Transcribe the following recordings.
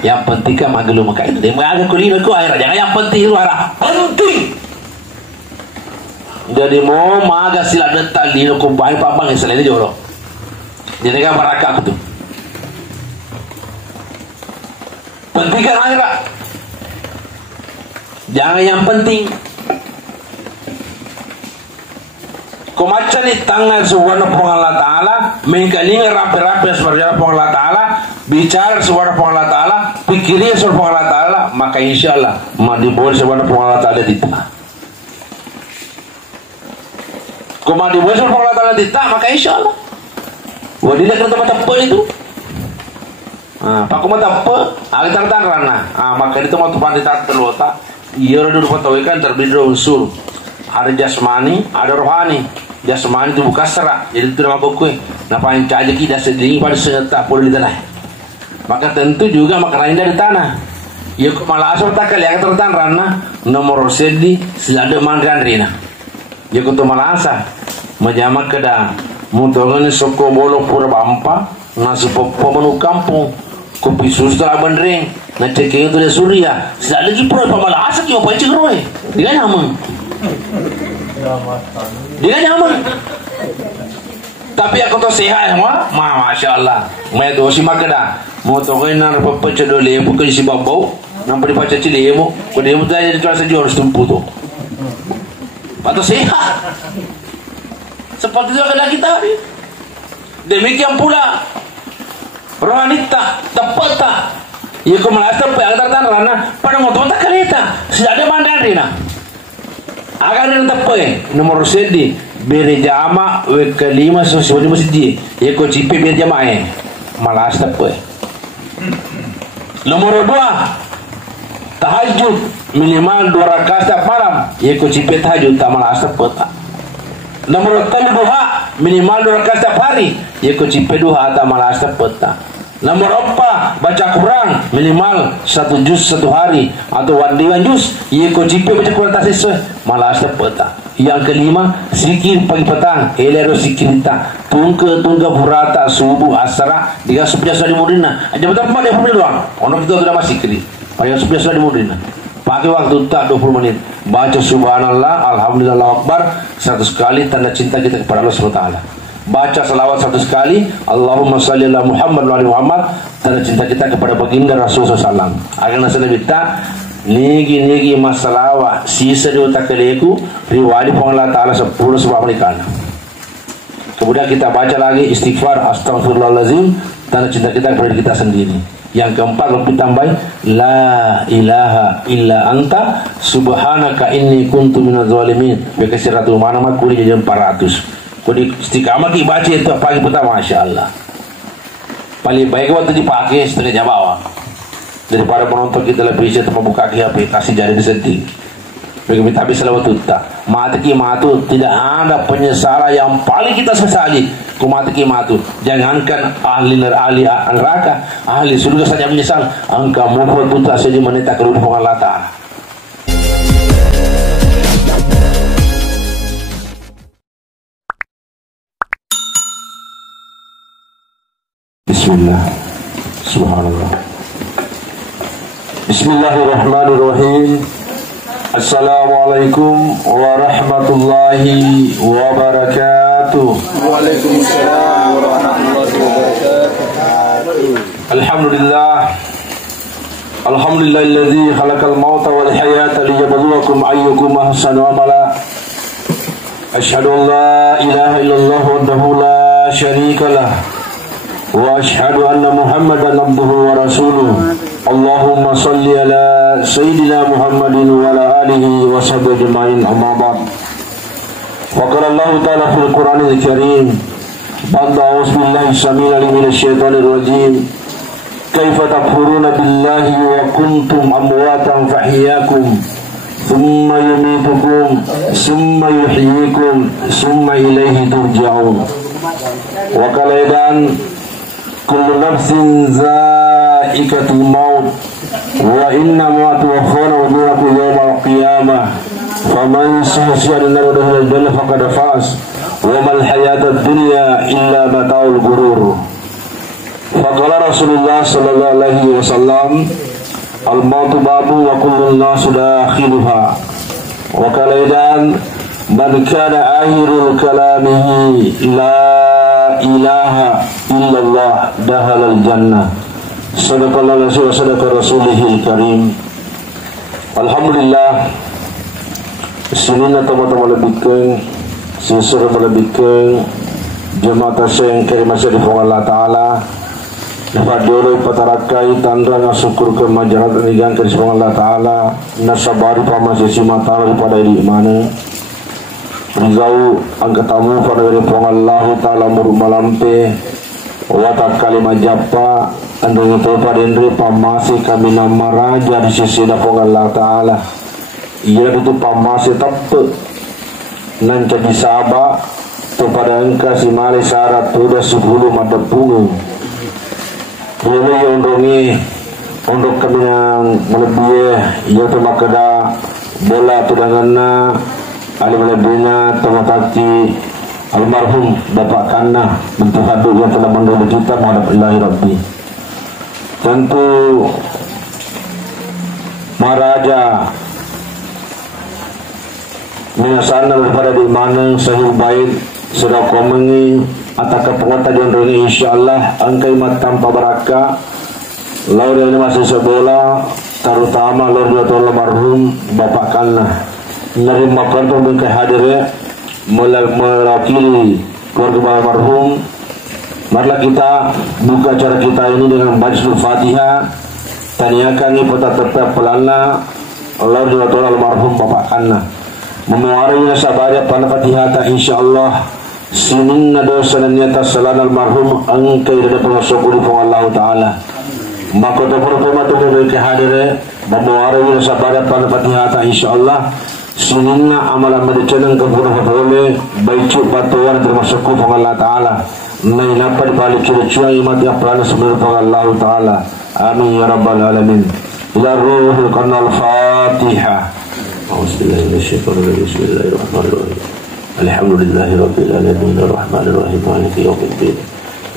yang penting kan magelu maka itu dia mengaga kulino ku air jangan yang penting itu arah penting. Jadi mau maga sila detal di ku bai papang selain joro. Jadi kan baraka aku tuh. Penting kan air. Jangan yang penting. Kumaca ni tangan subhanahu wa ta'ala mengkalinga rapi-rapi seperti Allah ta'ala bicara subhanahu wa ta'ala pikirin subhanahu wa ta'ala maka insyaallah madibol subhanahu wa ta'ala ditah kumadibol subhanahu wa ta'ala ditah maka insyaallah wadilah kena tempat itu pak kumata apa alitar tanrana maka itu mau tempat ditah terlota iya dulu patawikan terbeda unsur ada jasmani ada rohani. Jasmani itu bukan serak, jadi itu nama buku. Napa yang caja kita sedih pada senyata puluh di tanah. Maka tentu juga makanan dari tanah. Ya malah asal tak kali yang tertan rana nomor sedih selada mandan rina. Ya kutu malah asa menjamak kedang muntungan soko bolo pura bampa nasu pemenu kampung kopi susu abandring na cekeng itu dari Suria. Selada lagi pura malah asa kau pancing roy. Dia nyaman. Dia nyaman. Tapi aku tu sehat semua. Masya Allah. Mai tu si makada. Mau tu kau nak pecah dole, bukan si babau. Nampak dibaca cilemu. Kau dia muda jadi kelas jual stumpu tu. Patut sehat. Seperti itu adalah kita hari. Demikian pula rohanita tepat tak. Ia kau malas tepat. Agar tak rana pada motor tak kereta. Sudah ada mandan rina. Agar yang tepat nomor sedih beri jama we kelima sesuatu di masjid ya ko cipe beri jama malas tepat. Nomor 2 tahajud minimal 2 rakaat setiap malam ya ko cipe tahajud tak malas tepat. Nomor 3 duha minimal 2 rakaat setiap hari ya ko cipe duha tak malas tepat. Nomor 4 baca Quran minimal 1 juz 1 hari atau 1 juz ia ko cipe baca Quran tak sesuai malas tepat. Yang kelima zikir pagi petang elero zikir tak tungga burata subuh asra diga supaya sudah dimudina aja betul apa dia boleh doang ono kita sudah masih zikir pada supaya sudah dimudina pakai waktu tak 20 menit baca subhanallah alhamdulillah akbar 100 kali tanda cinta kita kepada Allah Subhanahu wa taala. Baca salawat 100 kali Allahumma salli ala Muhammad wa ali Muhammad tanda cinta kita kepada baginda Rasulullah SAW. Agar nasa kita nigi masalah sisa di otak keleku riwayat Allah Ta'ala 10 sebab mereka. Kemudian kita baca lagi istighfar astagfirullahalazim tanda cinta kita kepada kita sendiri. Yang keempat lebih tambah la ilaha illa anta subhanaka inni kuntu minadz zalimin. Bekasi ratu mana mak kuli jadi 400. Kodi istiqamah dibaca itu pagi pertama Masya Allah. Paling baik waktu dipakai setengah jam bawah daripada penonton kita lebih bisa membuka HP kasih jari di setting. Begitu tapi selawat tak mati matu tidak ada penyesalan yang paling kita sesali. Ku mati matu jangankan ahli neraka ahli surga saja menyesal. Angka mufrad buta saja meneta kerudupan Allah Ta'ala. Bismillah. Subhanallah. Bismillahirrahmanirrahim. Assalamualaikum warahmatullahi wabarakatuh. Waalaikumsalam warahmatullahi wabarakatuh. Alhamdulillah. Alhamdulillahilladzi khalaqal mauta wal hayata liyabluwakum ayyukum ahsanu amala. Asyhadu an la ilaha illallah wahdahu la syarika lah. Wa asyhadu anna Muhammadan abduhu wa rasuluh. Allahumma salli ala sayyidina Muhammadin wa ala alihi wa sahbihi ajma'in amma ba'd. Wa qala Allah ta'ala fil Qur'anil Karim ba'da a'udzu billahi samil alim minasy syaithanir rajim. Kaifa takfuruna billahi wa kuntum amwatan fahyakum thumma yumitukum thumma yuhyikum thumma ilaihi turja'un. Wa qala aidan kullu nafsin za'iqatul maut wa innama tuwaffawna ujurakum yawmal qiyamah faman zuhziha 'anil nar wa dakhala al-jannah faqad faz wa mal hayatud dunya illa mata'ul ghurur. Faqala Rasulullah sallallahu alaihi wasallam, al-mautu babu wa kullun nasu dakhiluha. Wa kalaidan man kana akhirul kalamihi la ilaha illallah dakhala al-jannah. Sadaqallahu wa sadaqa rasulihil karim. Alhamdulillah, sinina teman-teman lebihkan, sisir lebihkan, jemaah yang kirim masih di Allah Ta'ala. Dapat dioleh patarakai tanda yang syukur ke majarat dan ke Allah Ta'ala. Nasabari pamasi simatara daripada di mana. Rizau angkatamu pada dari Allah Ta'ala muruk malampe. Watak kalimah japa. Andung itu pada indri pamasi kami nama raja di sisi dapur Allah Ta'ala. Ia itu pamasi tepe. Nan jadi sahabat. Tu pada engkau si mali syarat udah 10 mata pungung. Ini untuk kami yang melebihi ia tu makada bola tu dangana alim lebihnya temataki almarhum Bapak Kana bentuk hadut yang telah mendahului kita menghadap Ilahi Rabbi. Tentu Maharaja mengasana daripada di mana sahih baik sudah komengi atau pengota diondrongi insyaallah angkai matam pabaraka laur yang masih sebola terutama laur jatuh almarhum Bapak Kana menerima kontor bengkai hadir mewakili keluarga almarhum. Marilah kita buka acara kita ini dengan baca Fatihah taniakan ini peta tetap pelana laur jatuh almarhum Bapak Kana memuari nasabaya pada Fatihah insyaallah. Sinin dosa dan nyata salan almarhum angkai dari pengasok ulifong Allah Ta'ala. Maka terpertama tu mereka hadir memuari nasabaya pada Fatihah insyaallah. Sininna amalan madicanan kepura boleh baicuk batuan termasuk ulifong Allah Ta'ala. Nai napa dibalik cura-cura imati apalana sebenarnya Allah Ta'ala. Amin ya rabbal alamin. Ila ruhul kanal Fatihah. Bismillahirrahmanirrahim. Bismillahirrahmanirrahim. Alhamdulillahi rabbil alamin arrahmanir rahim maliki yaumiddin.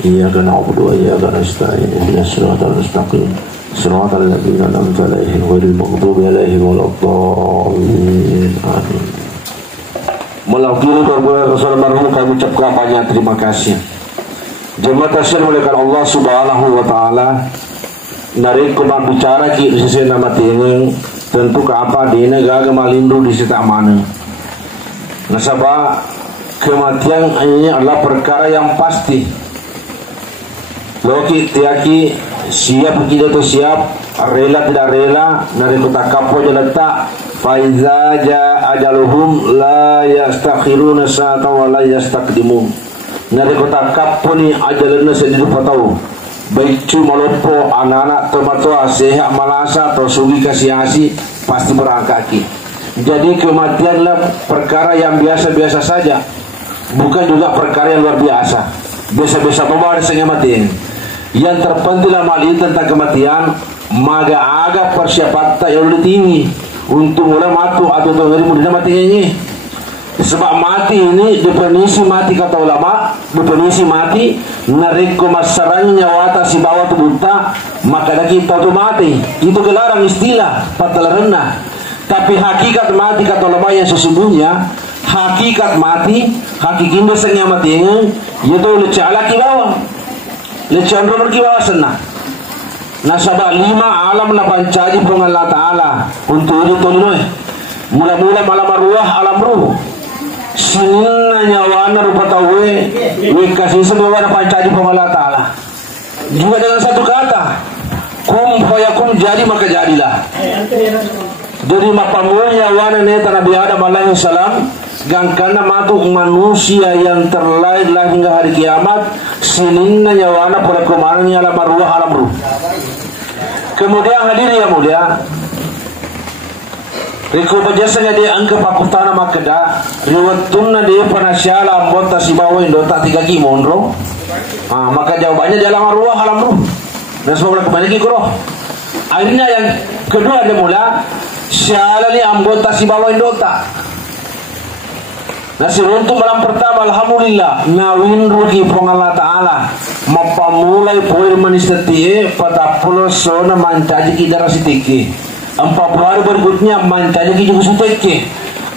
Iyyaka na'budu wa iyyaka nasta'in ihdinas siratal mustaqim siratal ladzina an'amta 'alaihim ghairil maghdubi 'alaihim waladdallin. Amin. Mewakili keluarga Rasul almarhum kami ucapkan banyak terima kasih. Jemaah tasir muliakan Allah Subhanahu wa taala. Dari kumang bicara ki sisi nama tiang tentu ke apa di negara malindu di sita mana. Nasabah kematian ini adalah perkara yang pasti. Loki tiaki siap tidak tu siap, rela tidak rela, dari kota kapo je letak. Faiza ja ajaluhum la yastakhiruna sa'atan wa la yastaqdimun. Dari kota kapo ni ajalna sendiri patau. Baik cuma lopo anak-anak tomato sehat malasa atau sugi kasih pasti berangkat ki. Jadi kematianlah perkara yang biasa-biasa saja, bukan juga perkara yang luar biasa. Biasa-biasa bawa ada kematian. Yang terpenting dalam hal ini tentang kematian, maka agak persiapan yang lebih tinggi untuk mulai mati atau dari mudah mati ini. Sebab mati ini definisi mati kata ulama, definisi mati nariko masaranya nyawata si bawah tu buta, maka dah kita tu mati. Itu kelarang istilah patal rendah. Tapi hakikat mati kata ulama yang sesungguhnya, hakikat mati, hakikin besarnya mati ini, itu lecala ki bawah, lecala nomor ki bawah senang. Nasabah 5 alam na pancaji pun Allah Ta'ala untuk itu ni. Mula-mula malam arwah alam ruh. Sinina nyawana rupa tawe, kasih semua na pancaji pun Allah Ta'ala. Juga dengan satu kata, kum fayakum, jadi maka jadilah. Jadi mapamunya wana neta Nabi Adam alaihi salam gangkana matu manusia yang terlahir hingga hari kiamat sininna nyawana pada kumarnya alam arwah alam ruh. Kemudian hadirin yang mulia, riku bajasanya dia angka pakutana makeda riwatuna dia panasyala ambota sibawa indota 3 kimondro. Maka jawabannya di alam arwah alam ruh. Dan semoga kembali ke roh. Akhirnya yang kedua dia mula syala ni anggota si bawah indota. Nasi runtuh malam pertama alhamdulillah ngawin rugi pong Allah Ta'ala mapamulai poir manistatie pada pulau sona mancaji kidara sitiki. 40 hari berikutnya mancaji juga sitiki.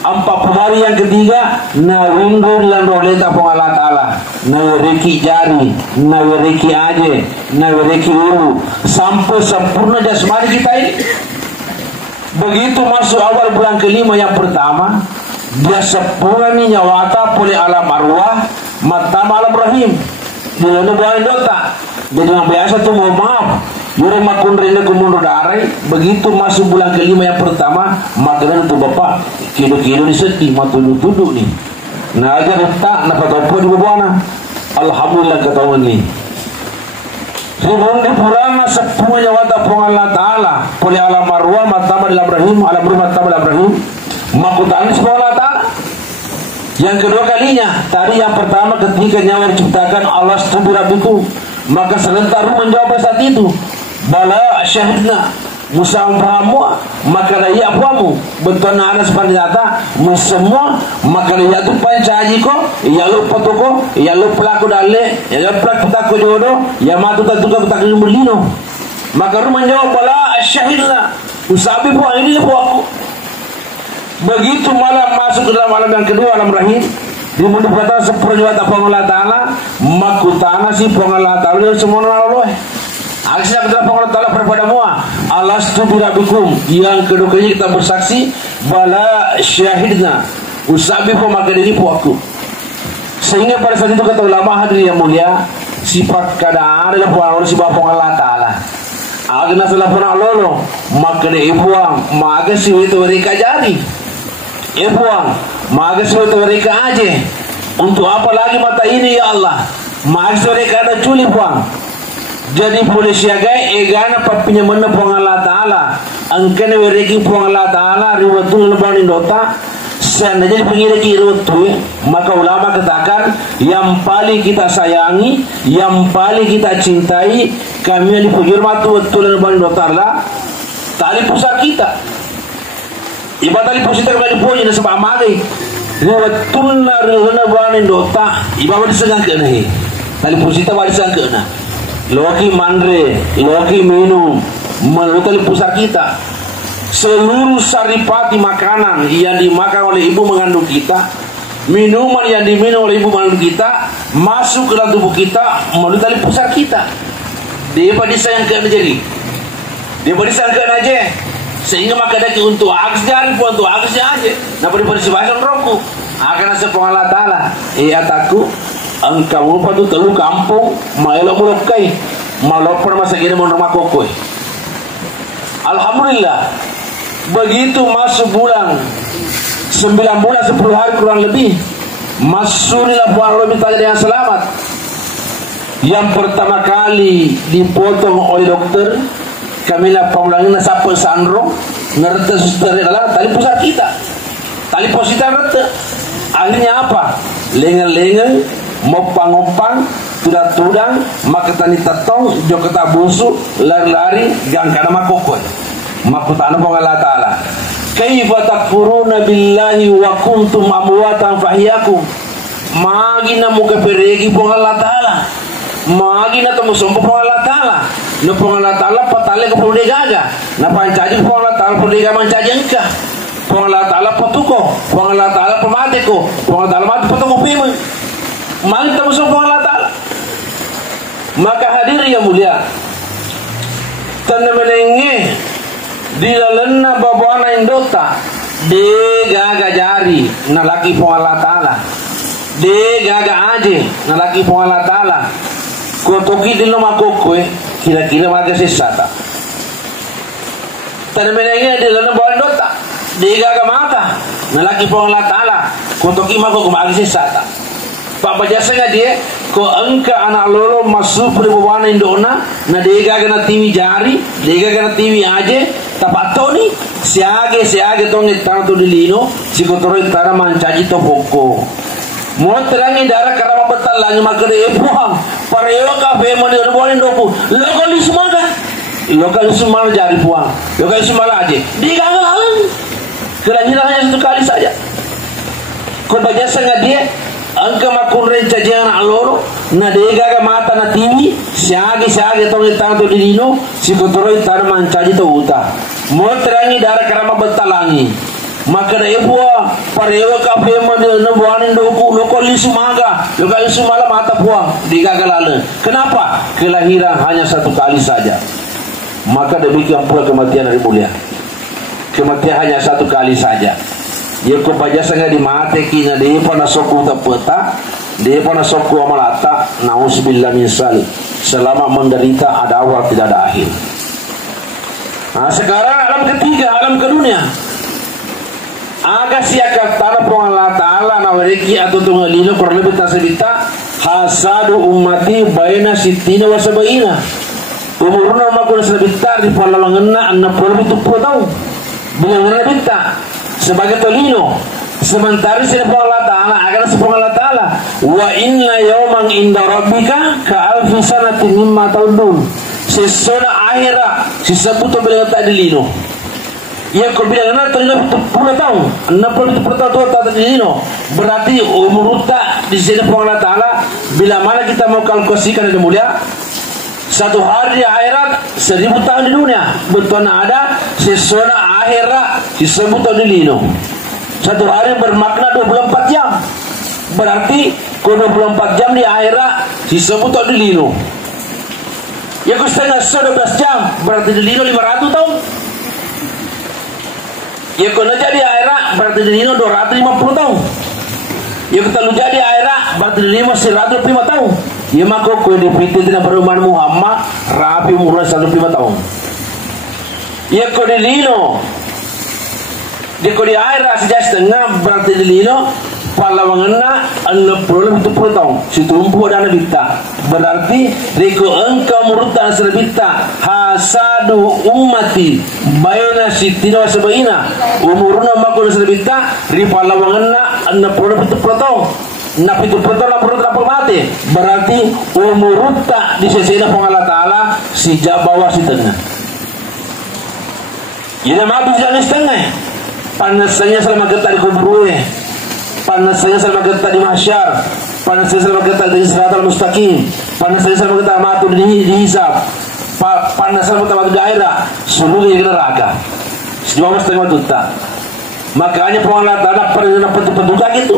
40 hari yang ketiga na windur lan roleta pong Allah Ta'ala, na reki jari, na reki aje, na reki ulu, sampai sempurna jasmani kita ini. Begitu masuk awal bulan kelima yang pertama, dia sempurna ni nyawata oleh alam arwah matama alam rahim. Dia nak buat dota. Jadi yang biasa tu mohon maaf, yure makun rene kumundur darai. Begitu masuk bulan kelima yang pertama, makanan tu bapak kilo-kilo ni sedih, matudu-tudu ni. Nah agar tak nak apa di bawah. Alhamdulillah ketahuan ni. Ribun di purana sepunya wata pong Allah Ta'ala oleh alam arwah matama dalam rahim, alam rumah matama dalam rahim, makutan sepuluh Allah Ta'ala. Yang kedua kalinya, tadi yang pertama ketika nyawa diciptakan Allah setubu rabbiku, maka serentak menjawab saat itu, bala syahidna Musa umpamu, maka daya apamu betul na anas pandata semua, maka daya tu pancaji ko ya lu potoko ya lu pelaku dale ya lu pelaku tak jodoh ya matu tak mulino, maka rumah jawab bala syahidna usabi po ini po aku. Begitu malam masuk ke dalam alam yang kedua, alam rahim, dimudah kata seperti wata Allah Ta'ala, makutana si Allah Ta'ala semua Allah. Akhirnya kita Allah Ta'ala kepada mua, alastu birabikum. Yang kedua kali kita bersaksi, bala syahidna, usabi po maka diri po aku. Sehingga pada saat itu kata ulama hadirin yang mulia, sifat keadaan adalah puan si bapak Allah Ta'ala. Agna salah pernah lolo, maka dia ibuang, maka si itu mereka jari. Ibuang, maka si itu mereka aja. Untuk apa lagi mata ini ya Allah? Maka mereka ada culi puang. Jadi boleh siagai egana papinya mana puang Allah Ta'ala. Angkana mereka puang Allah Ta'ala riwatul lebanin dota. Sana jadi pengiriki riwatu. Maka ulama katakan yang paling kita sayangi, yang paling kita cintai, kami yang dipujur matu betul lebanin dota lah tali pusat kita. Iba tali pusat kita dipuji dan sebab magai. Riwatun lebanin dota. Iba disengah ke nahi. Tali pusat kita disengah ke nah. Loki mandre, loki minum, menurut tali pusat kita. Seluruh saripati makanan yang dimakan oleh ibu mengandung kita, minuman yang diminum oleh ibu mengandung kita, masuk ke dalam tubuh kita melalui tali pusat kita. Dia pada disayangkan jadi, dia pada disayangkan aja, sehingga maka daki untuk aks jari pun untuk aks aja. Nah pada sebahkan rokok, akan sepong Allah Ta'ala. Ataku, engkau lupa tu telu kampung, maelo mulokai, malopor masa gini mau rumah kokoi. Alhamdulillah. Begitu masuk bulan 9 bulan 10 hari kurang lebih, masuklah buah lebih tadi dengan selamat. Yang pertama kali dipotong oleh dokter, kami lah pemulangin sampai sandro ngerti suster adalah tali pusat kita, tali posita ngerti. Akhirnya apa? Lengan-lengan, mopang-mopang, tudang-tudang, maka tani tetong, joketa busuk, lari-lari, gangkana makokoi. Makutana pong Allah Ta'ala. Kaifa takfuruna billahi wa kuntum amwatan fahyakum. Magina muka peregi pong Allah Ta'ala. Magina tamusompo pong Allah Ta'ala. No pong Allah Ta'ala patale ko pong gaga. Na pancaji pong Allah Ta'ala pong gaga mancaji engka. Pong Allah Ta'ala patuko. Pong Allah Ta'ala pamate ko. Pong Allah Ta'ala mati patuko pima. Magina tamusompo pong Allah Ta'ala. Maka hadir yang mulia, tanda menenge di lalena babuana indota de gaga jari nalaki pong Allah Ta'ala, de gaga aje nalaki pong Allah Ta'ala. Kotoki di loma kokwe kira-kira marga sesata. Tanda menenge di lalena babuana indota de gaga mata nalaki pong Allah Ta'ala. Kotoki mako kumagi sesata. Pak bajasanya dia ko engka anak lolo masuk di babuana indona na de gaga na tiwi jari, de gaga na tiwi aje. Tapato ni siage tong tanto dilino si kotoro tara mancaji to poko mo terangi dara karama betal lagi makare puang pareo ka fe mo ni boleh doku lokalisme jari puang lokalisme aja digangalan kerajaan hanya satu kali saja kau baca sangat dia angka makun renca jangan aloro na dega ga mata na tinggi siagi tong tanto di dino si kotoroi tanaman caji to uta mo terangi dara karama betalangi maka da ebua parewa ka pema de no buanin doku loko lisu maga loka lisu mala mata puang digagalale. Kenapa? Kelahiran hanya satu kali saja. Maka demikian pula kematian dari mulia. Kematian hanya satu kali saja. Ya ko pajasanga di mate kina de pana soku tapeta de pana soku amalata nauzubillah min sal. Selama menderita ada awal tidak ada akhir. Nah, sekarang alam ketiga, alam kedunia. Aga siaka tala po Allah Ta'ala na wariki atau tungalino kurang lebih tasabita hasadu ummati bayna sittina wa sabaina umurna makuna sabita di palawanganna anna kurang lebih 70 tahun bilang nabita sebagai tolino sementara sini po Allah Ta'ala agar sepong Allah Ta'ala wa inna yawman inda rabbika ka alfi sanatin mimma ta'udun sesona akhira sisabuto bilang tak dilino. Ya kau bilang na tolino 10 tahun 60 tahun tak dilino berarti umur tak di sini po Allah Ta'ala bila mana kita mau kalkulasikan yang mulia satu hari di akhirat 1000 tahun di dunia betul ada sesona akhirat disebut dilino. Satu hari bermakna 24 jam berarti kau 24 jam di akhirat disebut dilino. Ya kau setengah 12 jam berarti dilino 500 tahun. Ya kau jadi akhirat berarti dilino 250 tahun. Ya kita lu jadi akhirat berarti dilino 105 tahun. Ya maka kau dipilih dengan perumahan Muhammad rapi umurnya 105 tahun. Ya kau dilino di kau di akhirat sejak setengah berarti dilino palawanganna 60 tahun situmpu dana bita berarti riko engkau murta serbita hasadu ummati bayna sittina wa sabaina umurna makuna serbita ri palawanganna 60 tahun na pitu tahun lapor mati berarti umurta di sisi Allah Ta'ala si bawah si tengah ini mabis dan setengah panasnya selama getah di kubur panasnya selama getah di mahsyar panasnya selama getah di siratal mustaqim panasnya selama getah matu di hisab panasnya selama getah di daerah seluruh yang neraka 2,5 juta makanya pengalat anak pernah petunjuk itu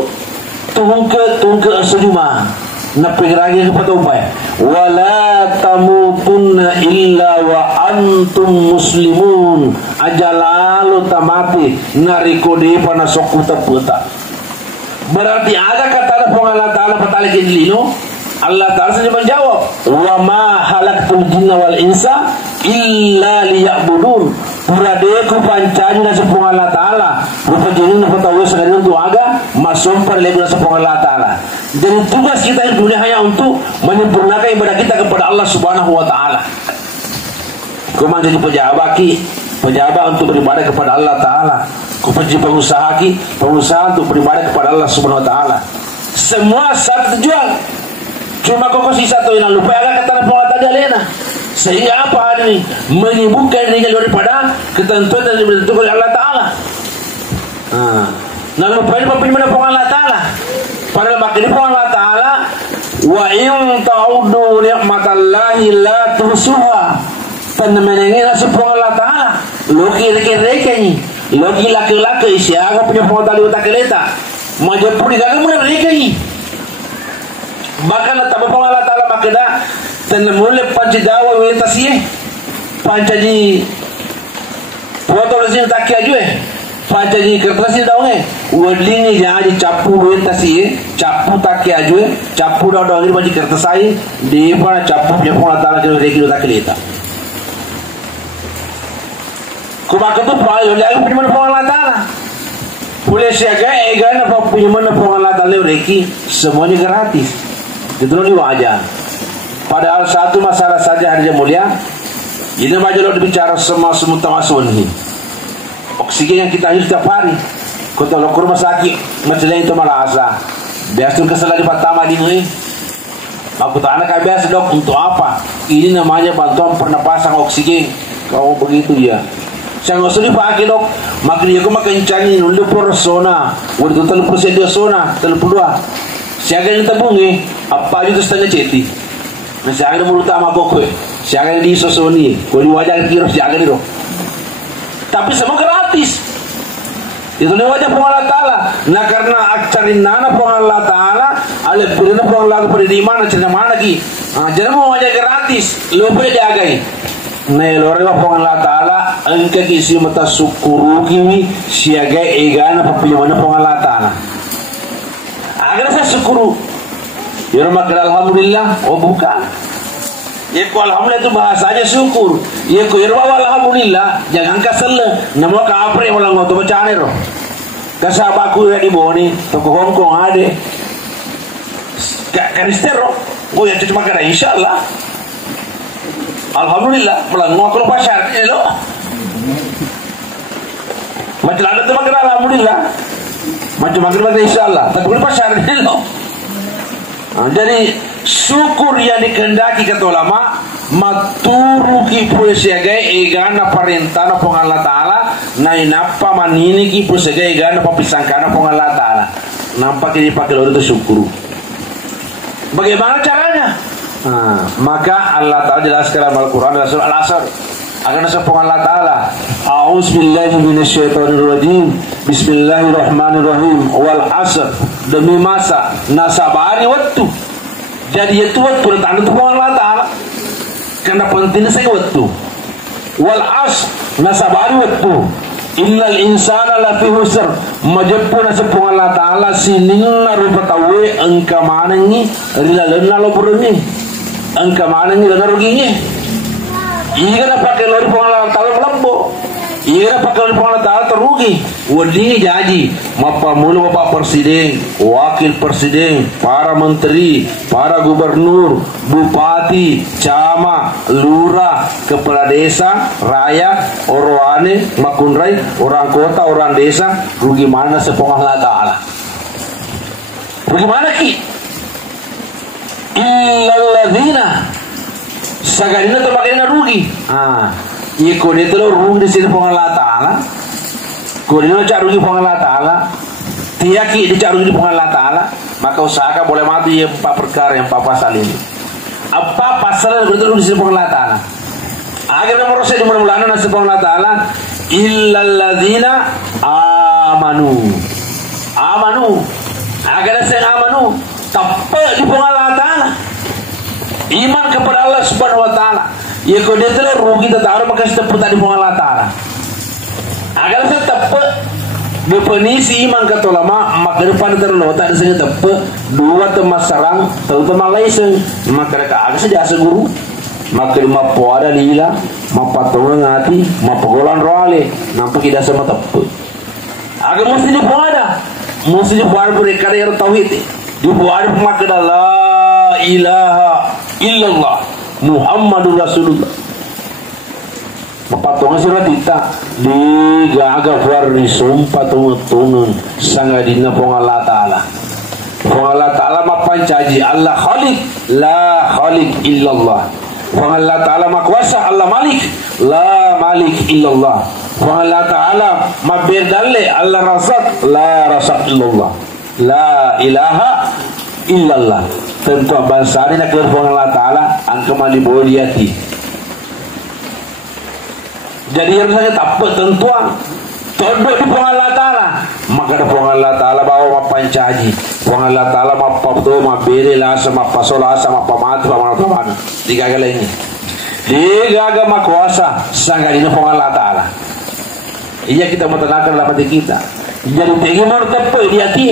tungke sejumah naping ragi kepada upaya wala tamutunna illa wa antum muslimun ajalalu tamati narikode panasoku taputa berarti ada kata Allah Ta'ala patalik ilino Allah Ta'ala saja menjawab wa ma halaktul jinna wal insa illa liya'budun puradeku pancani na sepung Allah Ta'ala rupa jinin na patawa sa ganun tuaga masumpar lego na sepung Allah Ta'ala dan tugas kita di dunia hanya untuk menyempurnakan ibadah kita kepada Allah Subhanahu wa Ta'ala. Kau menjadi pejabat untuk beribadah kepada Allah Ta'ala. Kau menjadi pengusaha untuk beribadah kepada Allah Subhanahu wa Ta'ala. Semua satu tujuan. Cuma kau sisa satu yang lupa agak kata penguasa tadi alena. Sehingga apa hari ini menyibukkan dirinya daripada ketentuan dan ditentukan oleh Allah Ta'ala. Nah lupa ini pemimpinan Allah Ta'ala. Padahal makanya Allah Ta'ala wa in ta'udu ni'matallahi la tuhsuha penmenengin sepung Allah Ta'ala loki reke ni loki laki-laki siapa punya pengetahuan utak keleta majapuri gagal muna reke ni bahkan tak berpengalaman Allah Ta'ala makanya tenemule pancidawa wetasi pancaji foto resin tak ajue pancaji kertas daunge wadlingi jadi capu wetasi capu tak ajue capu daun ini panci kertas ai di mana capu punya Allah Ta'ala kira reke utak keleta kumakan tu pai oleh aku punya mana Allah Ta'ala boleh siaga egan apa punya mana Allah Ta'ala reke semuanya gratis itu di wajah. Padahal satu masalah saja hari yang mulia. Ini baca lo bicara semua ini. Oksigen yang kita hirup setiap hari. Kalau ke rumah sakit macam itu malah asa. Biasa kesalahan di pertama ini. Aku tanya kan biasa dok untuk apa? Ini namanya bantuan pernapasan oksigen. Kau begitu ya. Saya nggak sulit pakai dok. Makanya aku makan cani nulu persona. Waktu 30% dia sona 32. Siaga yang tabungi apa aja setengah ceti. Nah siaga mulut ama kok. Siaga di sosoni, ko di wajah kira siaga ni do. Tapi semua gratis. Itu ni wajah Allah Taala. Nah karena akcarin nana Allah Taala, ale purina Allah pada di mana cerita mana lagi. Jadi mau wajah gratis, lupa dia agai. Nah lore Allah Taala angka kisi mata syukuru kimi siaga egana papilmana Allah Taala. Agar saya syukuru. Ya alhamdulillah, oh bukan. Ya ko alhamdulillah itu bahasanya syukur. Ya ko alhamdulillah, jangan kasal. Namo ka apre wala ngoto bacane ro. Kasabaku ya di boni, to ko Hongkong ade. Kanistero, ko ya cuma kada insyaallah. Alhamdulillah, melang ngokro pasar lo. Macam ada tu makna alhamdulillah. Macam makna insyaallah, tapi pasar lo. Jadi syukur yang dikehendaki kata ulama maturu ki pusiaga egana parentana pong Allah Taala na inapa manini ki pusiaga egana papisangkana pong Allah Taala nampak ini pakai lor itu syukur. Bagaimana caranya? Maka Allah Taala jelaskan dalam Al-Quran dalam surah Al-Asr akan sepong Allah Taala a'udzubillahi minasyaitonirrajim bismillahirrahmanirrahim wal asr demi masa nasabari waktu jadi itu waktu tanda tu Allah Taala karena pentingnya saya waktu wal asr nasabari waktu innal insana lafi husr majapuna sepong Allah Taala sininna rupa tawe angka manangi rilalena lo buruni angka manangi dan ruginya. Iya na pakai lori pengalat taala melembo. Iya na pakai lori pengalat taala terugi. Wadi jadi mapa mulu bapak presiden, wakil presiden, para menteri, para gubernur, bupati, camat, lurah, kepala desa, raya, orwane, makunrai, orang kota, orang desa, rugi mana sepengalaman taala? Rugi mana ki? Illalladzina sagarina to makanya rugi. Iko dito lo rugi di sini Allah Taala. Ko dito rugi Allah Taala. Tiyaki di rugi Allah Taala. Maka usahakan boleh mati yang empat perkara yang empat pasal ini. Apa pasal yang betul di sini Allah Taala? Agar nomor saya di mula-mulana nasi Allah Taala. Illalladzina amanu. Amanu. Agar saya amanu. Tepat di Allah Taala. Iman kepada Allah Subhanahu wa taala. Ya ko dia telah rugi tetapi maka tepat di Allah Taala. Agar saya tepat definisi iman kata ulama maka depan terlalu tak ada saja tepat dua temas sarang terutama lain maka mereka agak saja seguru maka lima puada lila mapatungan hati mapagolan roale nampak tidak sama tepat. Agak mesti dipuada mereka yang tauhid dipuada maka la ilaha illallah Muhammadur Rasulullah. Papatungan sila tita di gaga warni sumpah tunun sangadina pong Allah Taala. Pong Allah Taala mapancaji Allah khaliq la khaliq illallah. Pong Allah Taala makuasa Allah malik la malik illallah. Pong Allah Taala maberdalle Allah rasak la rasak illallah. La ilaha illallah. Tentu bangsa ini nak berfirman Allah Taala angka mali bolehati. Jadi yang saya tapat tentuan todok di Allah Taala maka ada Allah Taala bawa mapancaji Allah Taala mapapdo mabere la sama pasola sama pamati pamana tiga kali ini digaga makuasa sanggalina Allah Taala. Iya kita mentenangkan dalam hati kita. Jadi bagaimana tepat di hati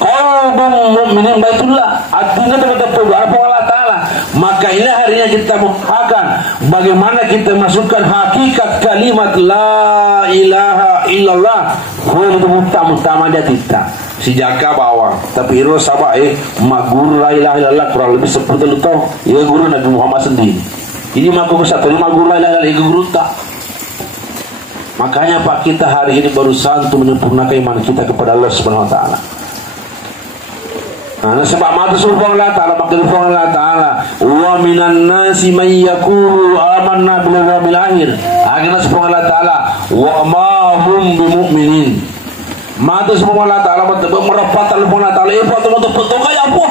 qalbun mu'minin baitullah artinya betul-betul apa Allah Taala. Maka ini harinya kita muhakan bagaimana kita masukkan hakikat kalimat la ilaha illallah itu utama dia kita si jaka bawang tapi hero sabah maguru la ilaha illallah kurang lebih seperti lu tahu ya guru Nabi Muhammad sendiri ini maku satu maguru la ilaha illallah guru tak. Makanya Pak kita hari ini berusaha untuk menyempurnakan iman kita kepada Allah Subhanahu wa taala. Nah, sebab mata subhanahu wa ta'ala maka Allah Ta'ala wa minan nasi man yaqulu amanna billahi bil akhir. Akhirnya subhanahu wa ta'ala wa ma hum bimu'minin. Mata semua Allah Taala betul merapat Allah Taala ibu atau betul betul kayak apa?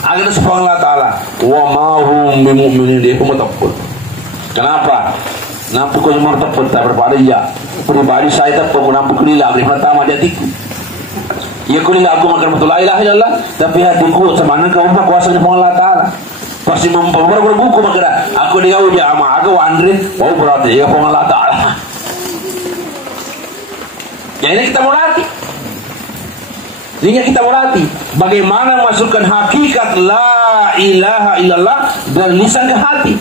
Agar semua Allah Taala wa mahum bimumin dia pun betul. Kenapa? Nampu kau mau tepat tak berpada ya. Pribadi saya tak pun nampu kelila beri pertama dia tiku. Ya kelila aku makan betul la ilaha illallah tapi hatiku semana kau apa kuasa Allah Taala. Pasti memperbuat buku makanya aku dia udah ama aku Andre mau berarti ya Allah Taala. Ya ini kita melatih. Ini kita melatih bagaimana masukkan hakikat la ilaha illallah dan lisan ke hati.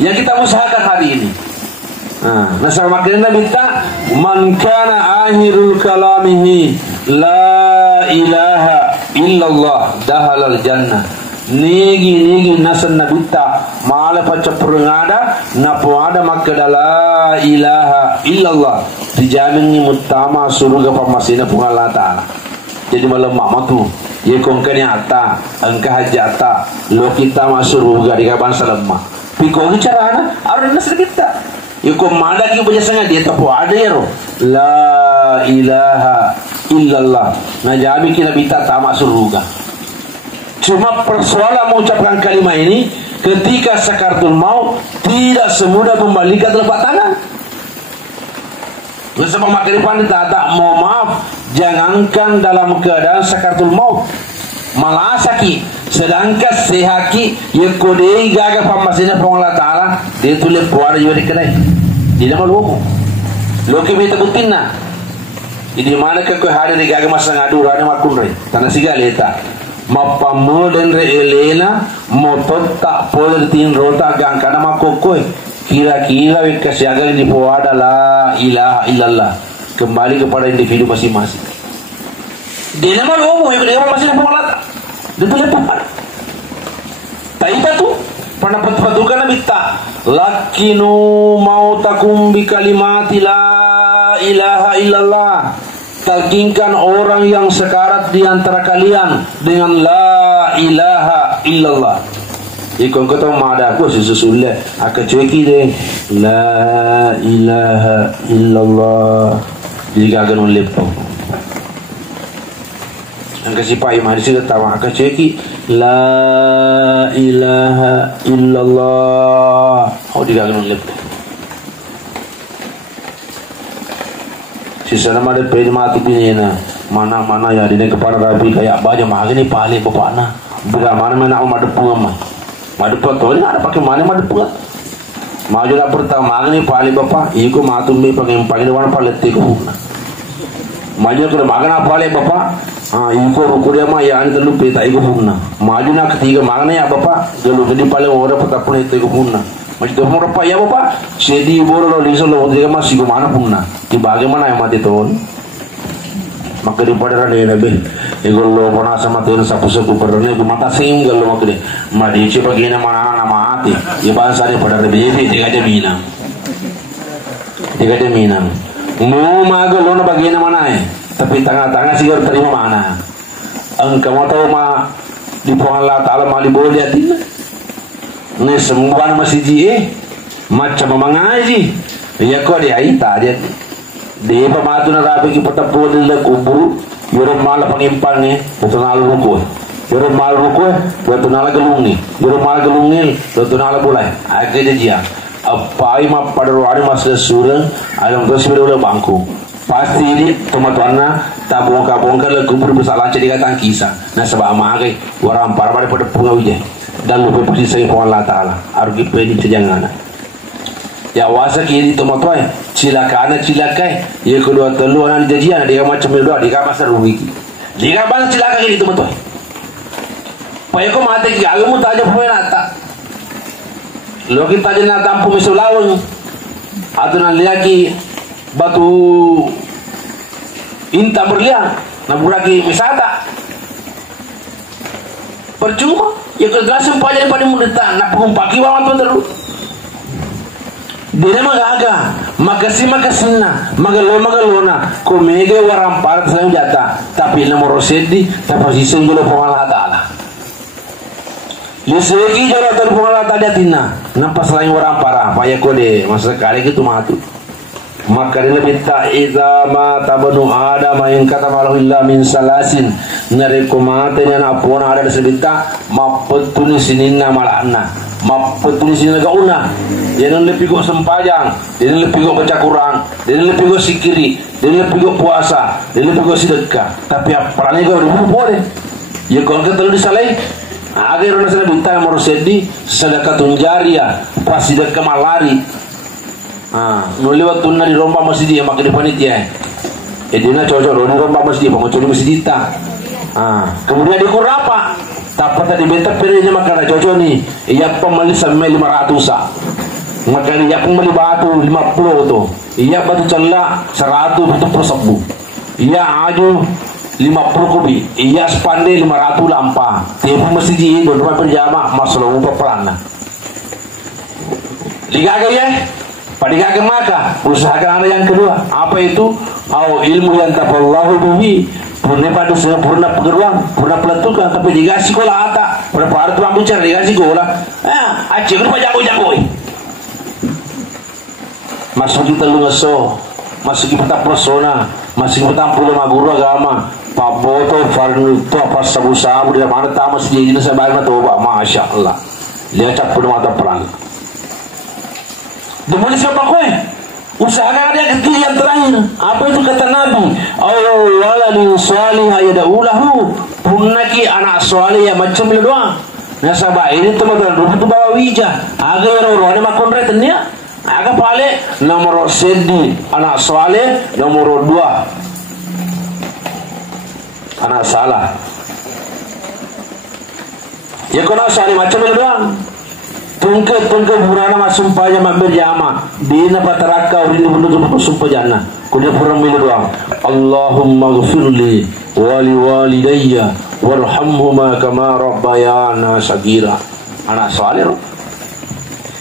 Yang kita usahakan hari ini. Nah, sama kita minta man kana akhirul kalamihi la ilaha illallah dahalal jannah. Nigi nasan nabita mala pacapurngada napuada makada la ilaha illallah dijamin ni mutama surga pamasina pun Allah Taala. Jadi malam mama tu ye kongkani ata angka hajata lo kita masuk surga di kapan salamma piko bicara arun nasr kita iko mada ki punya sangat dia tapu ada ya ro la ilaha illallah najabi kita bita tama surga. Cuma persoalan mengucapkan kalimat ini ketika sakaratul maut tidak semudah membalikan telapak tangan. Bersama makhluk pandita tak mau maaf, jangankan dalam keadaan sakaratul maut malah sakit, sedangkan sehaki ya kodei gaga pamasina Allah Taala dia tulis puara juga dikenai di nama lu lo kita butinna ini mana ke hari di gaga masa ngadu rana makunre tanah sigaleta mapamoden re elena motot tak poder tin rota gang kana makokoi kira-kira kesiaga ini puada la ilaha illallah kembali kepada individu masing-masing. Dia nama lomo yang dia masih pengelat. Dia tu lepas. Taiba tu pernah patukan minta lakinu mautakum bi kalimati la ilaha illallah. Talkinkan orang yang sekarat di antara kalian dengan la ilaha illallah. Ikon kata mada aku sesusulah aku cueki deh la ilaha illallah jika akan melepau. Angka siapa yang masih ketawa aku cueki la ilaha illallah. Oh jika akan melepau. Sisa nama ada pej mati pinena mana ya di kepala rabi kayak baja mah ini paling bapakna bila mana umar depung mah madupat tu ada pakai mana madupat maju lah pertama ini paling bapak iku matumbi pakai warna palet tiku maju ke makan apa paling bapak iku rukuria mah ya anda lupa tak iku punna maju nak ketiga mana ya bapak gelu jadi paling orang petapun itu iku punna maju tu apa ya bapak sedi boro lo liso lo tiga masih iku mana punna di bagaimana yang mati tuh maka di pada ada lebih igol lo pernah sama tuh sapu pernah itu mata single lo makanya madi coba gini mana mati ya bahasa dia pada lebih tiga jam minang mau mago lo na bagian mana tapi tengah-tengah sih harus terima mana engkau mau tahu mah di Allah Taala mah diboleh hati ini semua masih jie macam mengaji ya kok dia ita dia di pematu na rapi ki patapu nila kuburu yoro mala pangimpang ni betul nala ruko yoro mala ruko betul nala gelungi yoro mala gelungi betul nala bulai agak dia apa ima pada ruari masuk surang alam terus berulang bangku pasti ini teman-temannya tak bongkar le kubur bersalah jadi kata kisah nah sebab amagai orang para pada pengawija dan lupa pergi saya Allah Taala argi pedi jangan ya wasa kiri teman-teman cilakai ya kedua telu anak jajian dia macam itu dia pasar rugi dia bang cilaka kiri teman-teman payah ko mati agamu tajo poin ata lo kita jena tampu misulawang atau naliaki batu inta berlian naburaki misata percuma ya kegasan pajan pada mudeta napumpaki wawan terus dia magaga makasina magalona komege waram parat salam jata tapi nomor sedi tapi sisen jolo Allah Taala yesegi jolo Allah Taala tina nampas lain waram para paya kode masa kali gitu matu maka dia lebih tak idza ma tabnu adam in katamalahu illa min salasin nare kumate na apona ada sebita mapetuni sininna malana mapetuni sininna gauna dia lebih go sempajang dia lebih go baca Quran dia lebih go sikiri dia lebih go puasa dia lebih go sedekah tapi apalagi go boleh ya kalau kita terlalu disalai agar orang sana bita yang morosedi sedekah tunjaria pas sedekah malari nuliwat tunna di romba masjid yang makin panitia edina cocok di romba masjid pengocok di masjid ta kemudian di kurapa tapi tadi beta perinya maka cocok nih iya pembeli sampai 500 maka iya pembeli batu 50 tuh iya batu cela 100 itu per sebu iya aju 50 kubi iya spande 500 lampa tiap masjid berdua berjamaah masalah upah pelana liga ya Padahal maka usahakan anda yang kedua apa itu ilmu yang tafallahu bihi purna pada sempurna pegeruan purna peletukan tapi dikasih sekolah ata pada pada tuang bicara dikasih sekolah aceh kenapa jago-jago masuk kita lu ngeso masuk kita persona masuk kita pulau maguru agama pak boto farnu to apa sabu-sabu dia mana tamas dia ini sebagai toba masya Allah lihat cap pada mata perang Demulis siapa kue? Usahakan ada kecil yang terakhir. Apa itu kata Nabi? Allah waladin salihah yada'ulahu. Punaki anak salih yang macam itu doang. Nasabah ini teman-teman rupa tu bawa wijah. Agar orang-orang makon retennya. Agar pale nomor sedi anak salih nomor 2 anak salah. Ya kena salih macam itu doang. Tungke burana masumpahnya mampir jama dina pataraka urini bunuh sumpah jana kudia purang milu doang Allahumma ghfirli wali walidayya warhamhuma kama rabbayana sagira anak salih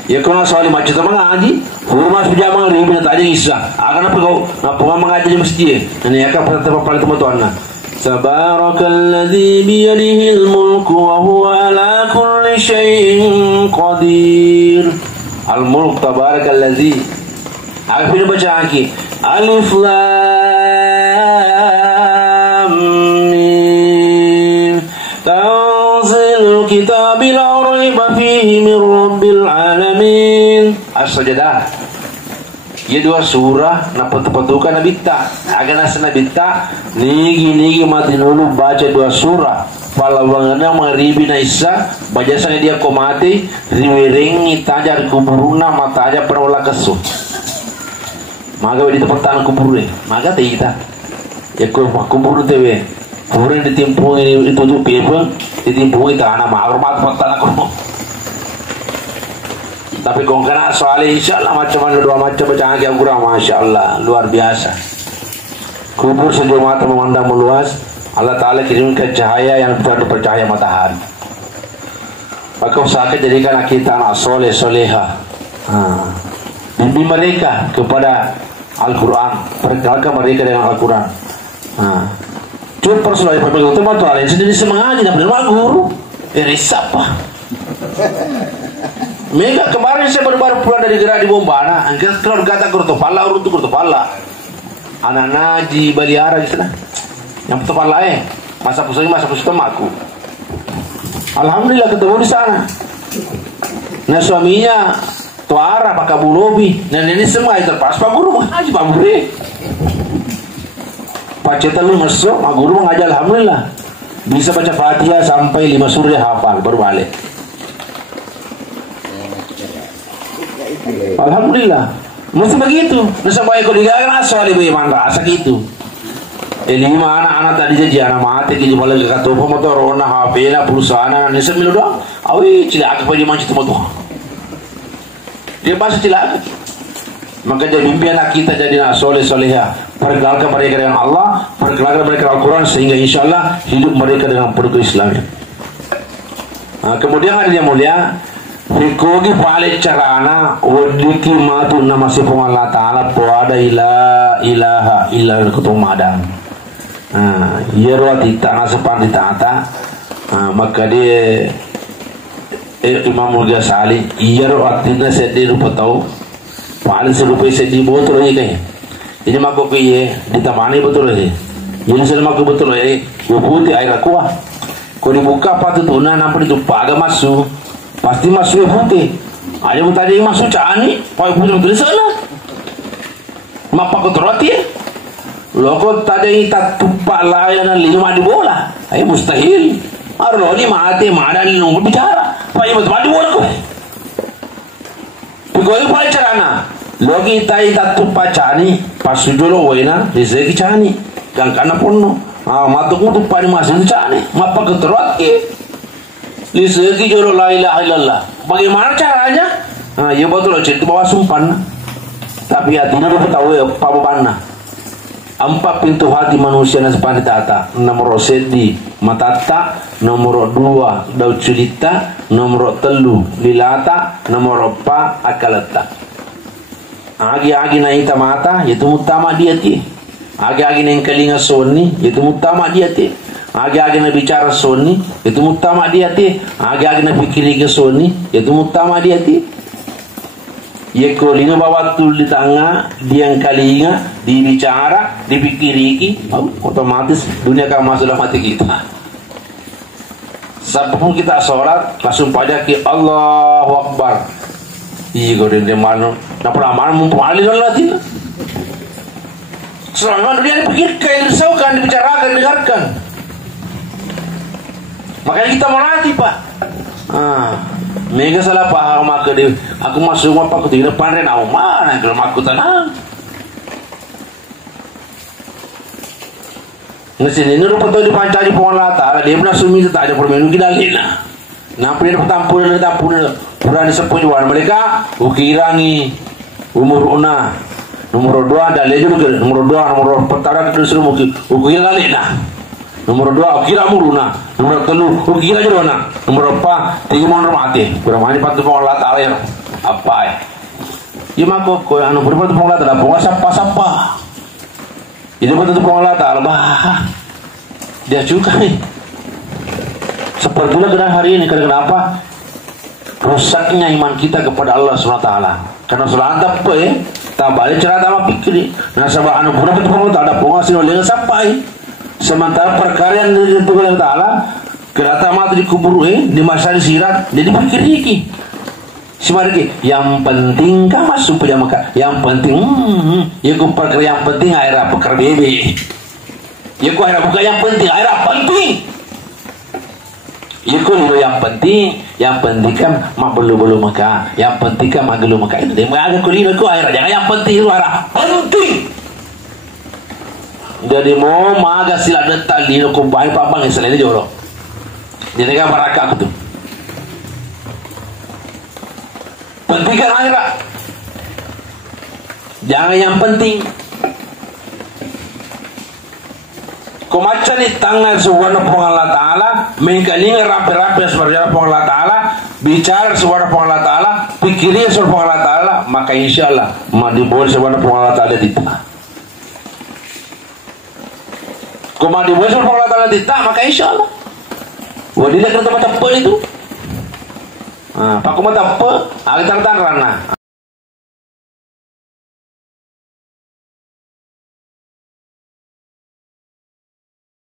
ya kena salih macam tu mengaji hurmas pejama ribu tak ada isah akan apa kau apa mengaji di masjid ini akan pertama paling teman-teman Tabarakalladzi biyadihil mulku wa huwa ala kulli syai'in qadir. Al-mulk tabarakalladzi. Aku pilih baca lagi. Alif lam mim. Tanzilul kitabi la raiba fihi min rabbil alamin. As-Sajdah. Ya dua surah na patukan nabita agan asa nabita nigi mati nulu baca dua surah palawangana mangribi na isa baca sana dia komati riwiringi tajar kuburuna mata aja perola kesu maga di tempat kuburnya maga teh kita ya kubur tewe kuburin ditimpung ini itu tuh pepeng ditimpung itu anak mahormat tanah kuno tapi kau kena soalnya insyaallah macam-macam dua macam bacaan yang kurang masya Allah luar biasa kubur sejauh mata memandang meluas Allah Ta'ala kirimkan cahaya yang tidak bercahaya matahari maka usahakan jadikan kita anak soleh soleha bimbing mereka kepada Al-Quran perkenalkan mereka dengan Al-Quran cuma persoalan yang teman-teman lain sendiri semangat dan benar guru siapa Mega kemarin saya baru pulang dari gerak di Bombana, angkat keluar kata kurtopala, urut kurtopala. Anak Naji Baliara di sana. Yang kurtopala masa pusing aku. Alhamdulillah ketemu di sana. Nah suaminya Tuara Pak Kabulobi, dan ini semua itu pas Pak Guru mengaji Pak Guru. Pak Ceta lu masuk, Pak Guru mengajar alhamdulillah. Bisa baca Fatihah sampai 5 surah hafal baru balik. Alhamdulillah, mesti begitu. Nasabah ikut digagal asal ibu iman rasa gitu. 5 anak-anak tadi jadi anak mati gitu malah kata apa motor ona HP na perusahaan na sembilu doang. Awi tidak aku pergi macam tu dia pasti tidak. Maka jadi mimpi anak kita jadi nak soleh-soleha. Perkenalkan mereka dengan Allah, perkenalkan mereka Al-Quran sehingga insyaAllah hidup mereka dengan penuh Islaman. Kemudian ada yang mulia. Fikogi pale carana wadiki matu nama sifung Allah Ta'ala puada ilaha illa kutung madang yerwa tita nasepan tita ata maka dia Imam Ghazali yerwa tina sedih rupa tau pale serupa sedih botol lagi kaya Ini mako kiye ditamani betul ya. Jadi selama aku betul ya, putih air aqua. Kau dibuka patutuna nampak itu paga masuk, pasti masuk putih. Ayo tadi masuk cani, pakai putih betul sana. Mapa kau teroti ya. Loko tadi tak tupak layanan 5 di bola. Ayo mustahil. Arlo ni mati mana ni nunggu bicara. Pakai betul di bola kau. Pegawai pakai carana. Logi tai tak tupak cani, pas sujolo wena rezeki cani. Dan karena pun matuku tu pani masih cani, mapa keterot ke? Liseki jolo la ilaha illallah. Bagaimana caranya? Ya betul cerita bawa sumpan. Tapi hatinya dapat tahu ya apa bebannya. 4 pintu hati manusia yang sepanjang tata. Nomor sedi matata, nomor 2 daud cerita, nomor 3 lilata, nomor 4 akalata. Agi-agi na ita mata, itu utama dia ti. Agi-agi na yung kalinga soni, itu utama dia ti. Agi-agi na bicara soni, itu utama dia ti. Agi-agi na pikiri ke soni, itu utama dia ti. Ye kolinga bawa tul di tanga, dia yang kalinga, dibicara, dipikiri, otomatis dunia akan masuk dalam hati kita. Sebelum kita sholat, langsung pada ke Allahu Akbar. Iya kau dia mana? Nak pernah mana mumpali dalam hati? Selama dunia dipikirkan, dirisaukan, dibicarakan, dengarkan. Makanya kita mau latih pak. Mega salah paham maka dia. Aku masuk apa aku tidak pandai nak mana kalau aku tenang. Nasi ini rupa tu dipancari pengelola. Dia pernah sumi tak ada permenu kita lina. Nampak dia bertampur pura disebut jual mereka ukirangi umur una nomor 2 ada lejo nomor 2 nomor pertara kita suruh ukira lena nomor 2 ukira muruna nomor 3 ukira jona nomor 4 tiga nomor mati bermani patu Allah taala ya apa ya mako ko anu berpatu Allah taala bunga sapa ini patu Allah taala bah dia juga nih sepertinya kena hari ini kenapa rusaknya iman kita kepada Allah SWT. Karena salah tak apa tak balik cerita sama pikir. Nah sebab anu pun dapat pengut ada pengasih oleh sampai. Sementara perkara yang ditentukan Allah Taala kerata mati dikubur di masa sirat jadi pikir iki. Semargi yang penting kan masuk pada maka yang penting ya ku perkara yang penting air apa bebe. Ya ku air bukan yang penting air penting. Itu yang penting kan mak belum maka, yang penting kan mak belum maka itu dia mengajar kulino ku air jangan yang penting itu arah penting. Jadi mau maga sila detal di ku bai papang selain jolo. Dia tega baraka tu. Penting kan air. Jangan yang penting. Kumaca ni tangan suwana Allah Ta'ala mengkalinga rapi-rapi sebenarnya Allah Ta'ala bicara suwana Allah Ta'ala pikirnya suwana Allah Ta'ala maka insyaAllah madibol suwana Allah Ta'ala ditah kumadibol suwana Allah Ta'ala ditah maka insyaAllah wadilah kena tempat apa itu pak kumata apa kita rana